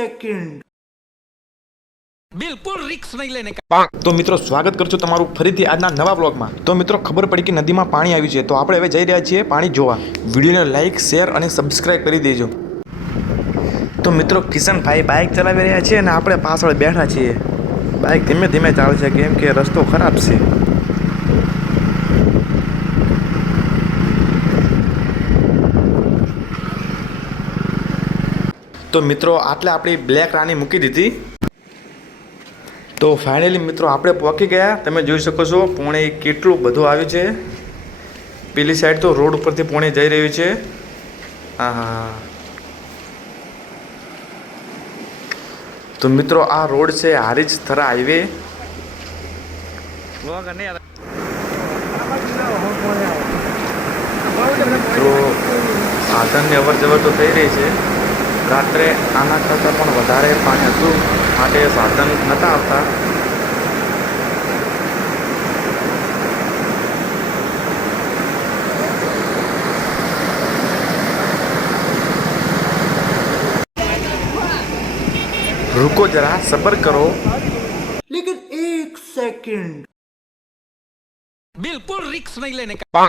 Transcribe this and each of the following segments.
Second બિલકુલ રિક્સ નહીં લેને કા તો મિત્રો સ્વાગત કરજો તમારું ફરીથી આજના નવા બ્લોગમાં. તો મિત્રો ખબર પડી કે નદીમાં પાણી આવ્યું છે તો આપણે હવે જઈ રહ્યા છીએ પાણી જોવા. વિડીયોને લાઇક શેર અને સબસ્ક્રાઇબ કરી દેજો. તો મિત્રો કિશનભાઈ બાઇક ચલાવી રહ્યા છે અને આપણે પાછળ બેઠા છીએ. બાઇક ધીમે ધીમે ચાલશે કેમ કે રસ્તો ખરાબ છે. તો મિત્રો, આટલે આપણી બ્લેક રાણી મૂકી દીધી. તો ફાઇનલી મિત્રો, આપણે પહોંચી ગયા. તમે જોઈ શકો છો, પોણે કેટલું બધું આવ્યું છે. પેલી સાઈડ તો રોડ ઉપરથી પોણે જઈ રહ્યું છે. હા હા તો મિત્રો, આ રોડ છે હારીજ થરા હાઈવે. તો સાધનની અવર જવર તો થઈ રહી છે. રાત્રે આના કરતાં પણ વધારે પાણી હતું માટે સાધન નહોતા આવતા. રૂકો જરા સબર કરો. લેકિન એક સેકન્ડ. બિલકુલ રિક્સ નહીં લેને કા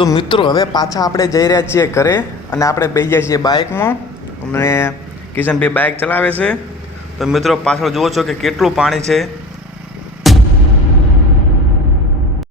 તો મિત્રો, હવે પાછા આપણે જઈ રહ્યા છીએ ઘરે અને આપણે બેસી જાય છીએ બાઇકમાં. અને કિશનભાઈ બાઇક ચલાવે છે. તો મિત્રો, પાછળ જુઓ છો કે કેટલું પાણી છે.